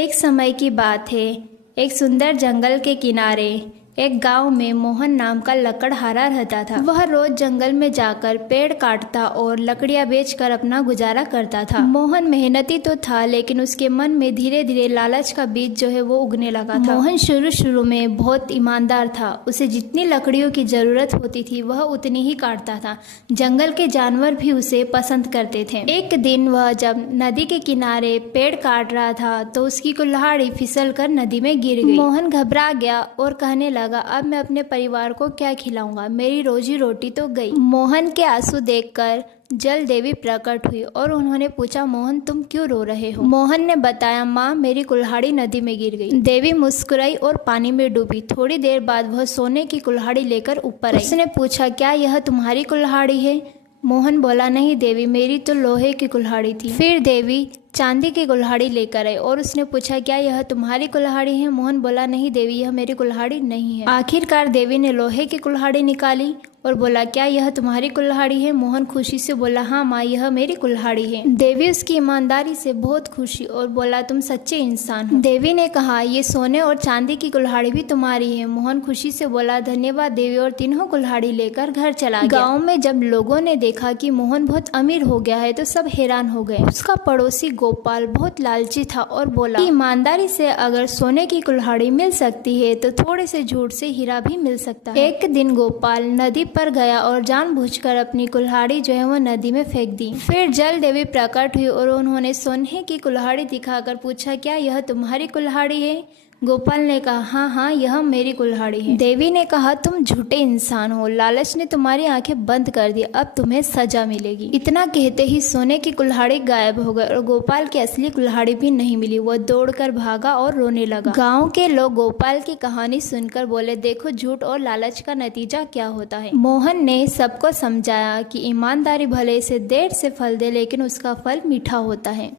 एक समय की बात है। एक सुंदर जंगल के किनारे एक गांव में मोहन नाम का लकड़हारा रहता था। वह रोज जंगल में जाकर पेड़ काटता और लकड़ियां बेचकर अपना गुजारा करता था। मोहन मेहनती तो था, लेकिन उसके मन में धीरे धीरे लालच का बीज जो है वो उगने लगा था। मोहन शुरू शुरू में बहुत ईमानदार था। उसे जितनी लकड़ियों की जरूरत होती थी वह उतनी ही काटता था। जंगल के जानवर भी उसे पसंद करते थे। एक दिन वह जब नदी के किनारे पेड़ काट रहा था तो उसकी कुल्हाड़ी फिसल कर नदी में गिर गई। मोहन घबरा गया और कहने लगा, अब मैं अपने परिवार को क्या खिलाऊंगा, मेरी रोजी रोटी तो गई। मोहन के आंसू देखकर जल देवी प्रकट हुई और उन्होंने पूछा, मोहन तुम क्यों रो रहे हो? मोहन ने बताया, माँ मेरी कुल्हाड़ी नदी में गिर गई। देवी मुस्कुराई और पानी में डूबी। थोड़ी देर बाद वह सोने की कुल्हाड़ी लेकर ऊपर आई। उसने पूछा, क्या यह तुम्हारी कुल्हाड़ी है? मोहन बोला, नहीं देवी, मेरी तो लोहे की कुल्हाड़ी थी। फिर देवी चांदी की कुल्हाड़ी लेकर आई और उसने पूछा, क्या यह तुम्हारी कुल्हाड़ी है? मोहन बोला, नहीं देवी, यह मेरी कुल्हाड़ी नहीं है। आखिरकार देवी ने लोहे की कुल्हाड़ी निकाली और बोला, क्या यह तुम्हारी कुल्हाड़ी है? मोहन खुशी से बोला, हाँ माँ, यह मेरी कुल्हाड़ी है। देवी उसकी ईमानदारी से बहुत खुशी और बोला, तुम सच्चे इंसान हो। देवी ने कहा, ये सोने और चांदी की कुल्हाड़ी भी तुम्हारी है। मोहन खुशी से बोला, धन्यवाद देवी, और तीनों कुल्हाड़ी लेकर घर चला गया। गाँव में जब लोगों ने देखा कि मोहन बहुत अमीर हो गया है तो सब हैरान हो गए। उसका पड़ोसी गोपाल बहुत लालची था और बोला, ईमानदारी से अगर सोने की कुल्हाड़ी मिल सकती है तो थोड़े से झूठ से हीरा भी मिल सकता है। एक दिन गोपाल नदी पर गया और जानबूझकर अपनी कुल्हाड़ी जो है वो नदी में फेंक दी। फिर जल देवी प्रकट हुई और उन्होंने सोने की कुल्हाड़ी दिखाकर पूछा, क्या यह तुम्हारी कुल्हाड़ी है? गोपाल ने कहा, हाँ हाँ, यह मेरी कुल्हाड़ी है। देवी ने कहा, तुम झूठे इंसान हो, लालच ने तुम्हारी आंखें बंद कर दी, अब तुम्हें सजा मिलेगी। इतना कहते ही सोने की कुल्हाड़ी गायब हो गई और गोपाल की असली कुल्हाड़ी भी नहीं मिली। वह दौड़कर भागा और रोने लगा। गांव के लोग गोपाल की कहानी सुनकर बोले, देखो झूठ और लालच का नतीजा क्या होता है। मोहन ने सबको समझाया कि ईमानदारी भले से देर से फल दे, लेकिन उसका फल मीठा होता है।